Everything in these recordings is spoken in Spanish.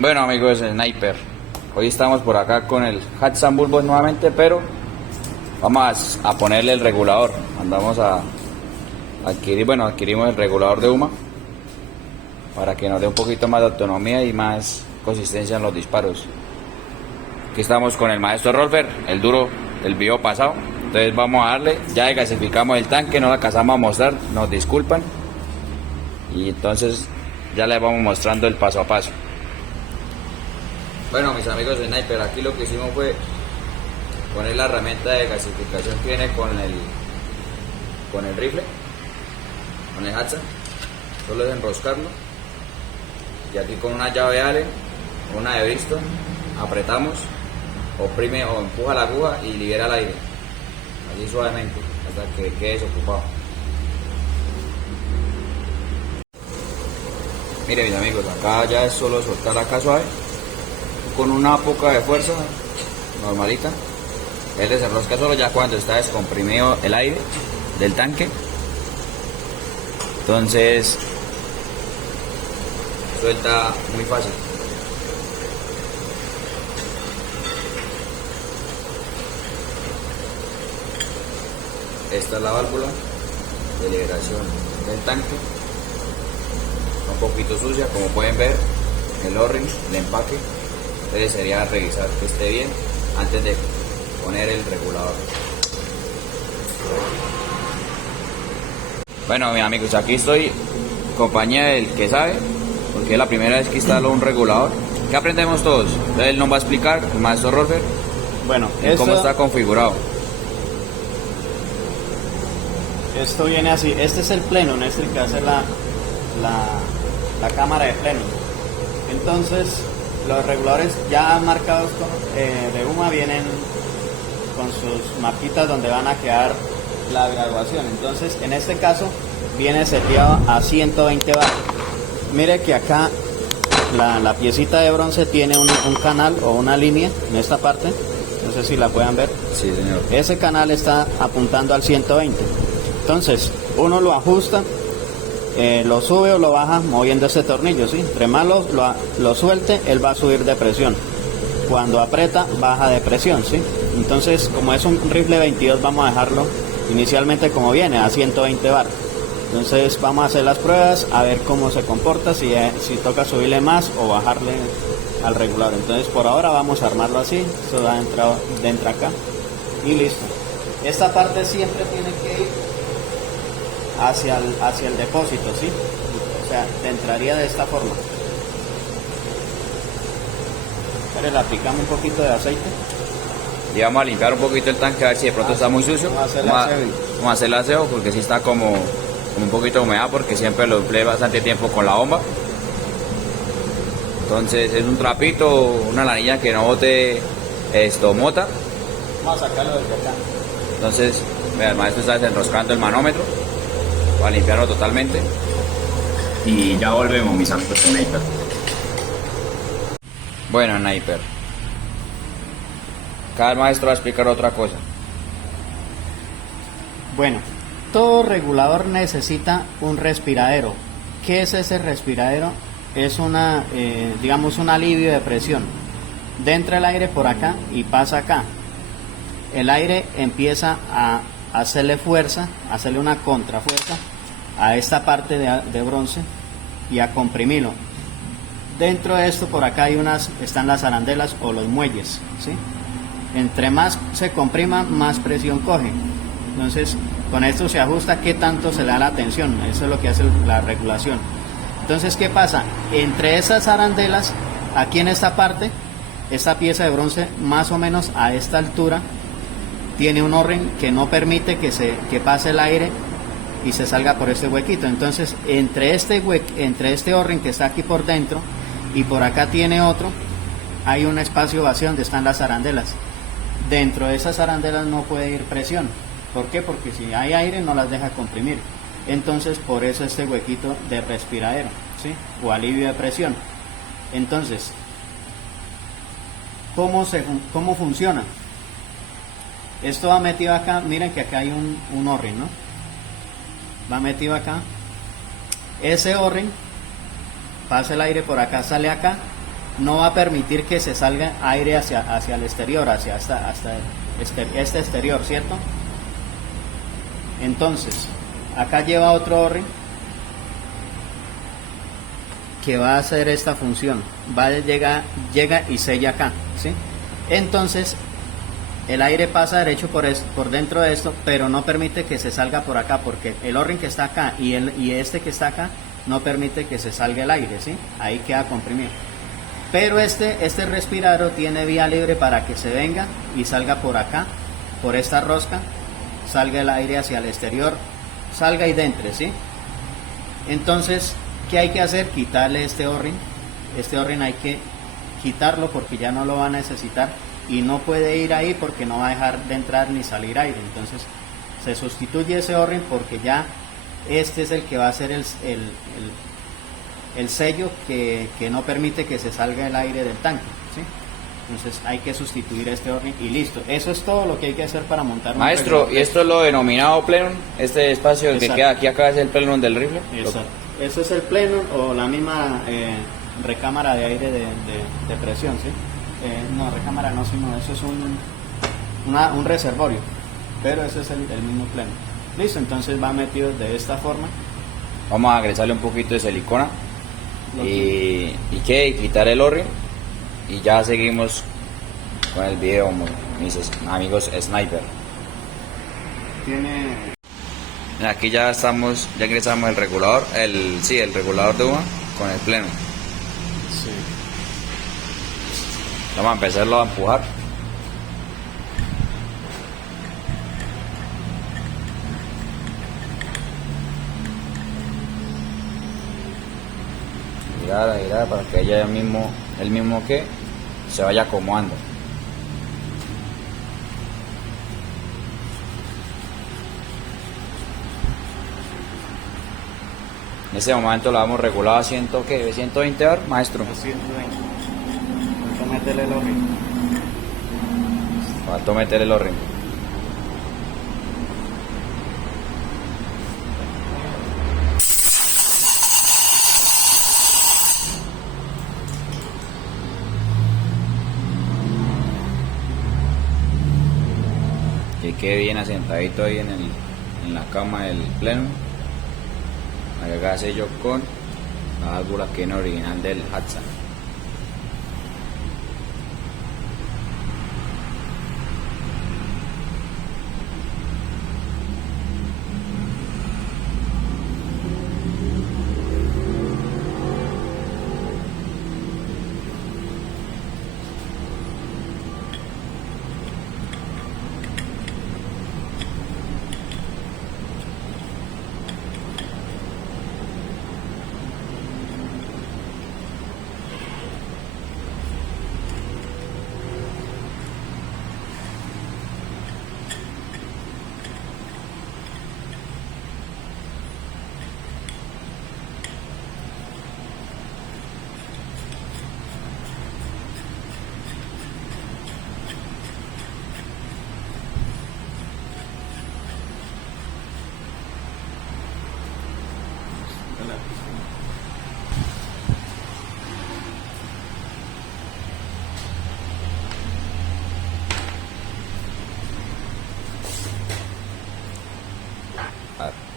Bueno amigos, Sniper, hoy estamos por acá con el Hatsan Bulbos nuevamente, pero vamos a ponerle el regulador. Andamos a adquirimos el regulador de Uma para que nos dé un poquito más de autonomía y más consistencia en los disparos. Aquí estamos con el maestro Rolfer, el duro del video pasado. Entonces vamos a darle, ya desgasificamos el tanque, no lo alcanzamos a mostrar, nos disculpan. Y entonces ya les vamos mostrando el paso a paso. Bueno, mis amigos de Sniper, aquí lo que hicimos fue poner la herramienta de gasificación que viene con el rifle, con el Hatsan. Solo es enroscarlo y aquí con una llave Allen, una de Bristol, apretamos, oprime o empuja la aguja y libera el aire, así suavemente hasta que quede desocupado. Miren mis amigos, acá ya es solo soltar acá suave con una poca de fuerza normalita. Él desenrosca solo ya cuando está descomprimido el aire del tanque. Entonces suelta muy fácil. Esta es la válvula de liberación del tanque, un poquito sucia como pueden ver, el O-ring, el empaque. Entonces sería revisar que esté bien antes de poner el regulador. Bueno mis amigos, aquí estoy en compañía del que sabe, porque es la primera vez que instalo un regulador. ¿Qué aprendemos todos? Entonces él nos va a explicar, el maestro Rolfer, bueno, cómo está configurado. Esto viene así, este es el pleno, en este que hace la cámara de pleno. Entonces los reguladores ya marcados de Uma vienen con sus marquitas donde van a quedar la graduación. Entonces en este caso viene seteado a 120 vatios. Mire que acá la piecita de bronce tiene un canal o una línea en esta parte, no sé si la puedan ver. Sí, señor. Ese canal está apuntando al 120. Entonces uno lo ajusta, lo sube o lo baja moviendo ese tornillo, ¿sí? Entre más lo suelte, él va a subir de presión. Cuando aprieta, baja de presión, ¿sí? Entonces, como es un rifle 22, vamos a dejarlo inicialmente como viene, a 120 bar. Entonces vamos a hacer las pruebas, a ver cómo se comporta, si toca subirle más o bajarle al regulador. Entonces por ahora vamos a armarlo así, eso da dentro acá y listo. Esta parte siempre tiene que ir hacia el depósito, ¿sí? O sea, te entraría de esta forma. Ahora le aplicamos un poquito de aceite. Y vamos a limpiar un poquito el tanque a ver si de pronto está muy sucio. Vamos a hacer el aseo porque si está como un poquito de humedad, porque siempre lo empleé bastante tiempo con la bomba. Entonces es un trapito, una lanilla que no bote mota. Vamos a sacarlo desde acá. Entonces, vea, el maestro está desenroscando el manómetro para limpiarlo totalmente. Y ya volvemos, mis amigos de Sniper. Bueno, Sniper, cada maestro va a explicar otra cosa. Bueno, todo regulador necesita un respiradero. ¿Qué es ese respiradero? Es digamos un alivio de presión. Entra el aire por acá y pasa acá. El aire empieza a hacerle fuerza, hacerle una contrafuerza a esta parte de bronce y a comprimirlo. Dentro de esto por acá están las arandelas o los muelles, ¿sí? Entre más se comprima, más presión coge. Entonces con esto se ajusta qué tanto se le da la tensión. Eso es lo que hace la regulación. Entonces, ¿qué pasa? Entre esas arandelas, aquí en esta parte, esta pieza de bronce más o menos a esta altura tiene un O-ring que no permite que pase el aire y se salga por este huequito. Entonces entre este O-ring que está aquí por dentro y por acá tiene otro, hay un espacio vacío donde están las arandelas. Dentro de esas arandelas no puede ir presión. ¿Por qué? Porque si hay aire no las deja comprimir. Entonces por eso este huequito de respiradero, ¿sí? O alivio de presión. Entonces, ¿cómo funciona? Esto va metido acá, miren que acá hay un O-ring, ¿no? Va metido acá. Ese O-ring pasa el aire por acá, sale acá, no va a permitir que se salga aire hacia el exterior, hasta este exterior, ¿cierto? Entonces, acá lleva otro O-ring que va a hacer esta función, llega y sella acá, ¿sí? Entonces el aire pasa derecho por dentro de esto, pero no permite que se salga por acá, porque el O-ring que está acá y este que está acá no permite que se salga el aire, ¿sí? Ahí queda comprimido. Pero este respiradero tiene vía libre para que se venga y salga por acá, por esta rosca, salga el aire hacia el exterior, salga y dentro, ¿sí? Entonces, ¿qué hay que hacer? Quitarle este O-ring. Este O-ring hay que quitarlo porque ya no lo va a necesitar y no puede ir ahí porque no va a dejar de entrar ni salir aire. Entonces se sustituye ese O-ring porque ya este es el que va a ser el sello que no permite que se salga el aire del tanque, ¿sí? Entonces hay que sustituir este O-ring y listo. Eso es todo lo que hay que hacer para montar un Maestro, regulador. ¿y esto es lo denominado plenum? Este espacio que Exacto. queda aquí acá es el plenum del rifle. Exacto. Eso es el plenum o la misma recámara de aire de presión, ¿sí? No, recámara no, sino eso es un reservorio, pero ese es el mismo plenum. Listo, entonces va metido de esta forma. Vamos a agregarle un poquito de silicona y quitar el O-ring y ya seguimos con el video, mis amigos sniper. Aquí ya ingresamos el regulador, el regulador de humo con el plenum. Sí. Vamos a empezarlo a empujar. Girar para que ella el mismo que se vaya acomodando. En ese momento lo hemos regulado a 120 bar, maestro. 120. Falta meterle el O-ring. Faltó meter el O-ring. Que quede bien asentadito ahí en la cama del plenum. Acá sello con la válvula que es original del Hatsan.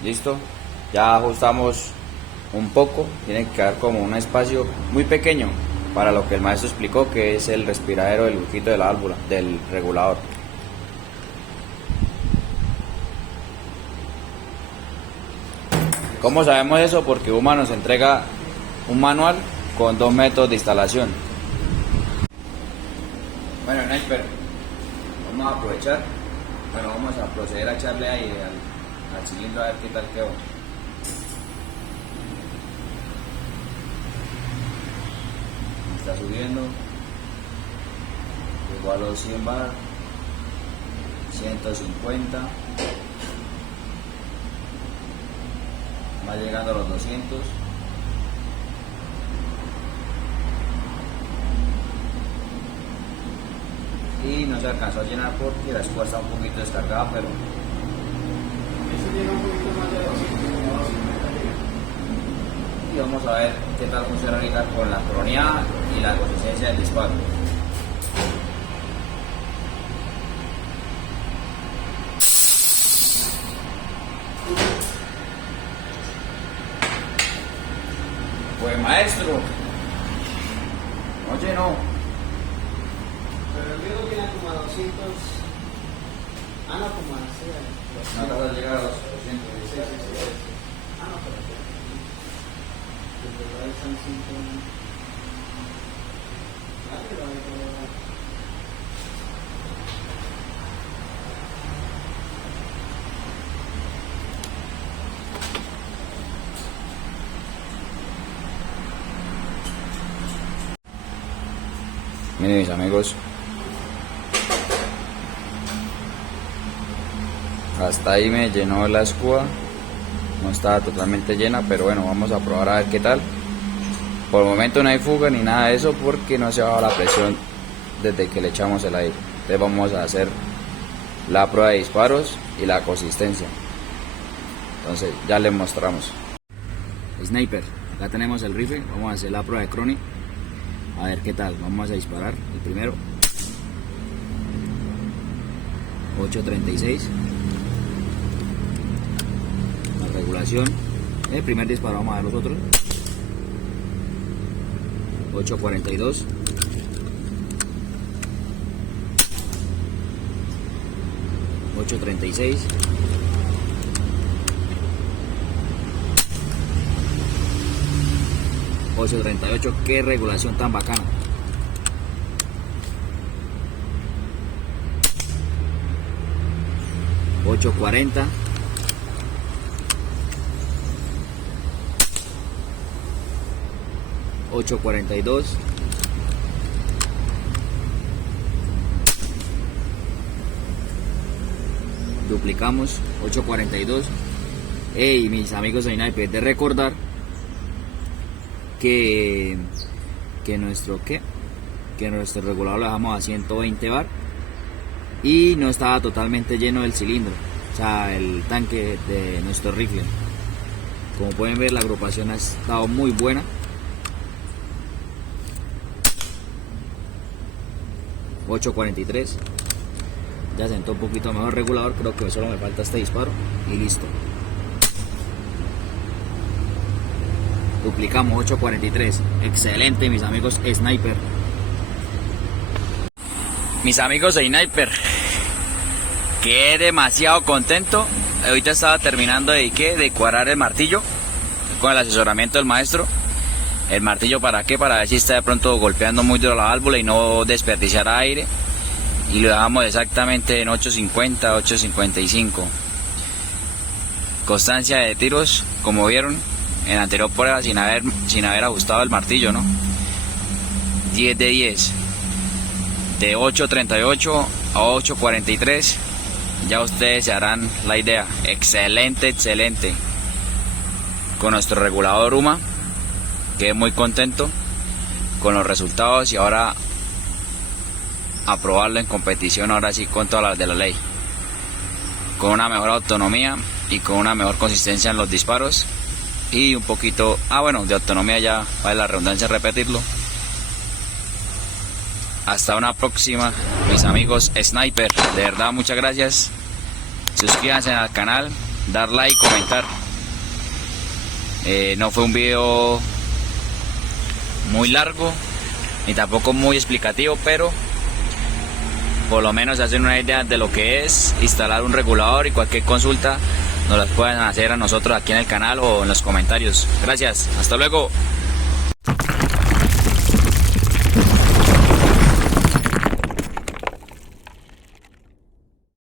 Listo, ya ajustamos un poco, tiene que quedar como un espacio muy pequeño para lo que el maestro explicó, que es el respiradero del huequito de la válvula del regulador. ¿Cómo sabemos eso? Porque UMA nos entrega un manual con 2 métodos de instalación. Bueno, Sniper, vamos a aprovechar, vamos a proceder a echarle ahí al cilindro a ver qué tal quedó. Está subiendo, igual a los 100 bar, 150, va llegando a los 200. Y no se alcanzó a llenar porque la espuela está un poquito descargada, pero Eso llega un poquito más de 200, y vamos vamos a ver qué tal funciona ahorita con la croneada y la consistencia del disparo. Pues maestro, oye no. Pero el mío tiene como a 200. Ah, no, como a 100. No vas a llegar a los 200. Sí. Ah, no, pero desde ahí son 5. Ah, pero ahí Miren mis amigos, hasta ahí me llenó la escuba, no estaba totalmente llena, pero bueno, vamos a probar a ver qué tal. Por el momento no hay fuga ni nada de eso porque no se ha bajado la presión desde que le echamos el aire. Entonces vamos a hacer la prueba de disparos y la consistencia. Entonces ya les mostramos. Sniper, acá tenemos el rifle, vamos a hacer la prueba de Crony. A ver qué tal, vamos a disparar el primero. 8.36. La regulación. El primer disparo, vamos a ver los otros. 8.42. 8.36. 8.38, qué regulación tan bacana. 8.40. 8.42. 8.42. Hey, mis amigos de Sniper, de recordar que nuestro regulador lo dejamos a 120 bar y no estaba totalmente lleno el cilindro, o sea, el tanque de nuestro rifle. Como pueden ver, la agrupación ha estado muy buena. 8.43. Ya sentó un poquito mejor el regulador, creo que solo me falta este disparo y listo. Duplicamos 8.43. Excelente, mis amigos Sniper. Mis amigos de Sniper, quedé demasiado contento. Ahorita estaba terminando de cuadrar el martillo con el asesoramiento del maestro. El martillo, ¿para qué? Para ver si está de pronto golpeando muy duro la válvula y no desperdiciar aire. Y lo dejamos exactamente en 8.50, 8.55. Constancia de tiros, como vieron en la anterior prueba, sin haber ajustado el martillo, ¿no? 10 de 10. De 8.38 a 8.43. Ya ustedes se harán la idea. Excelente, excelente. Con nuestro regulador UMA, quedé muy contento con los resultados y ahora a probarlo en competición, ahora sí con todas las de la ley, con una mejor autonomía y con una mejor consistencia en los disparos y un poquito, de autonomía, ya vale la redundancia repetirlo. Hasta una próxima, mis amigos Sniper, de verdad muchas gracias. Suscríbanse al canal, dar like, comentar. No fue un video muy largo ni tampoco muy explicativo, pero por lo menos hacen una idea de lo que es instalar un regulador, y cualquier consulta nos las pueden hacer a nosotros aquí en el canal o en los comentarios. Gracias, hasta luego.